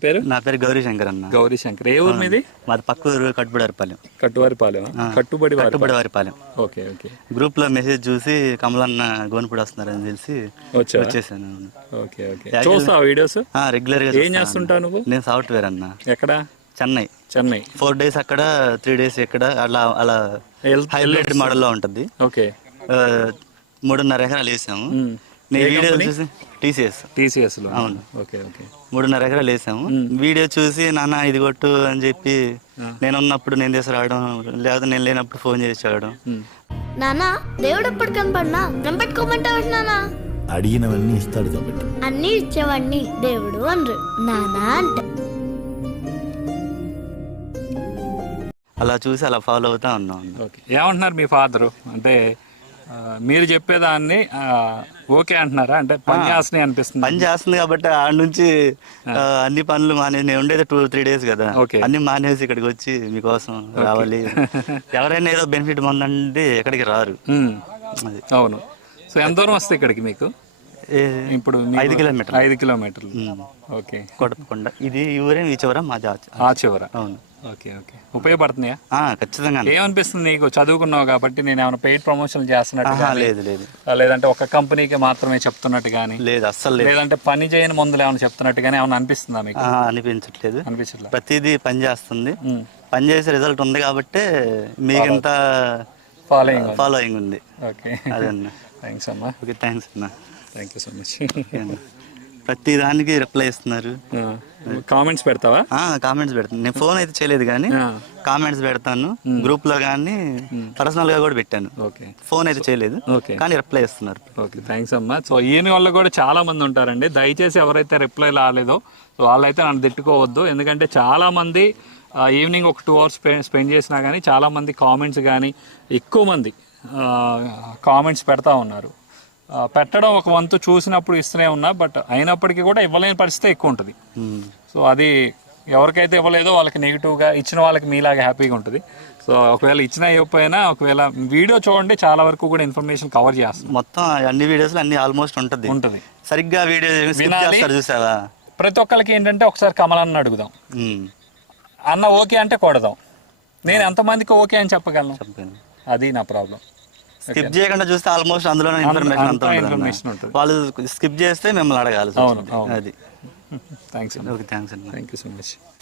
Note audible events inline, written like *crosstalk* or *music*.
పేరు? నా పేరు గౌరీ శంకర్ అన్న. గౌరీ శంకర్. ఏ ఊరు మీది? మాది పక్క ఊరు కట్టుబడివారిపాలెం కట్టువారిపాలెం కట్టుబడి వారి కట్టుబడివారిపాలెం. Okay okay. గ్రూప్లో మెసేజ్ చూసి కమలన్న గోనుపుడు వస్తున్నారని తెలిసి వచ్చా వచ్చేసాను ఓకే ఓకే. చూస్తావా వీడియోస్? రెగ్యులర్గా ఏం చూస్తాను. చేస్తుంటావు నువ్వు? నేను సాఫ్ట్వేర్ అన్న. ఎక్కడ? చెన్నై. చెన్నై. ఫోర్ డేస్ అక్కడ త్రీ డేస్ ఇక్కడ అలా అలా హెల్త్ హైబ్రిడ్ మోడల్లో ఉంటుంది. ఓకే. మూడున్నర ఎకరాలు వేసాము. నేను వీడియో చూసి టీసీఎస్. టీసీఎస్లో. అవును. Okay okay. మూడున్నర ఎకరాలు వేసాము. వీడియో చూసి నాన్న ఇది కొట్టు అని చెప్పి నేను ఉన్నప్పుడు నేను తీసుకురావడం లేదా నేను లేనప్పుడు ఫోన్ చేసి రావడం. నానా దేవుడు ఎప్పుడు కనపడినా నానా అడిగినవన్నీ ఇస్తాడు కాబట్టి. అన్ని ఇచ్చేవాడిని దేవుడు అనరు. నానా అంటే. అలా చూసి అలా ఫాలో అవుతా ఉన్నాం. ఓకే. ఏమంటున్నారు మీ ఫాదరు? అంటే మీరు చెప్పేదాన్ని ఓకే అంటున్నారా? అంటే పని చేస్తున్నాయి అనిపిస్తుంది. పని చేస్తుంది కాబట్టి ఆడ నుంచి అన్ని పనులు మానేసి నేను ఉండేది టూ త్రీ డేస్ కదా. ఓకే. అన్ని మానేసి ఇక్కడికి వచ్చి మీకోసం రావాలి. *laughs* ఎవరైనా ఏదో బెనిఫిట్ పొందండి ఎక్కడికి రారు. అవును. సో ఎంత దూరం వస్తే ఇక్కడికి మీకు? ఇప్పుడు ఐదు కిలోమీటర్లు. ఐదు కిలోమీటర్లు. ఓకే. కొడపకొండ ఇది ఈ ఊరే ఈ చివర? చి- ఆ చివర. అవును. Okay okay. ఉపయోగపడుతున్నాయా? ఖచ్చితంగా ఏమనిపిస్తుంది నీకు? చదువుకున్నావు కాబట్టి నేను ఏమైనా పెయిడ్ ప్రమోషన్ చేస్తున్నట్టు లేదు లేదు. లేదంటే ఒక కంపెనీకి మాత్రమే చెప్తున్నట్టు కానీ లేదు అస్సలు లేదు. లేదంటే పని చేయని మందులు ఏమైనా చెప్తున్నట్టు కానీ ఏమైనా అనిపిస్తుందా మీకు? అనిపించట్లేదు. అనిపించట్లా? ప్రతిదీ పని చేస్తుంది. పని చేసే రిజల్ట్ ఉంది కాబట్టి మీకింత ఫాలోయింగ్ ఫాలోయింగ్ ఉంది. ఓకే. అదే అన్న. థ్యాంక్స్ అమ్మా. ఓకే థ్యాంక్స్ అన్న. Thank you so much. ప్రతి దానికి రిప్లై ఇస్తున్నారు. కామెంట్స్ పెడతావా? కామెంట్స్ పెడతాను నేను ఫోన్ అయితే చేయలేదు కానీ కామెంట్స్ పెడతాను. గ్రూప్లో కానీ పర్సనల్గా కూడా పెట్టాను. ఓకే ఫోన్ అయితే చేయలేదు. ఓకే కానీ రిప్లై ఇస్తున్నారు ఓకే థ్యాంక్స్ అమ్మా. సో ఈయన వల్ల కూడా చాలా మంది ఉంటారండి. దయచేసి ఎవరైతే రిప్లై రాలేదో సో వాళ్ళైతే నన్ను తిట్టుకోవద్దు. ఎందుకంటే చాలా మంది ఈవినింగ్ ఒక టూ అవర్స్ స్పెండ్ చేసినా కానీ చాలా మంది కామెంట్స్ కానీ ఎక్కువ మంది కామెంట్స్ పెడతా ఉన్నారు. పెట్టడం ఒక వంతు చూసినప్పుడు ఇస్తూనే ఉన్నా బట్ అయినప్పటికీ కూడా ఇవ్వలేని పరిస్థితి ఎక్కువ ఉంటుంది. సో అది ఎవరికైతే ఇవ్వలేదో వాళ్ళకి నెగిటివ్గా ఇచ్చిన వాళ్ళకి మీలాగా హ్యాపీగా ఉంటుంది. సో ఒకవేళ ఇచ్చినా ఇవ్వకపోయినా ఒకవేళ వీడియో చూడండి చాలా వరకు కూడా ఇన్ఫర్మేషన్ కవర్ చేస్తుంది. మొత్తం అన్ని వీడియోస్ అన్ని ఆల్మోస్ట్ ఉంటది. ఉంటుంది. సరిగ్గా వీడియో చూసావా? ప్రతి ఒక్కరికి ఏంటంటే ఒకసారి కమలన్న అడుగుదాం. అన్న ఓకే అంటే కొడదాం. నేను ఎంతమందికి ఓకే అని చెప్పగలను. అది నా ప్రాబ్లం. స్కిప్ చేయకుండా చూస్తే ఆల్మోస్ట్ అందులో ఇన్ఫర్మేషన్ అంతా ఉంటుంది. వాళ్ళు స్కిప్ చేస్తే మిమ్మల్ని అడగాలి. అది. థ్యాంక్స్ ఓకే థ్యాంక్స్ అన్న థ్యాంక్ యూ సో మచ్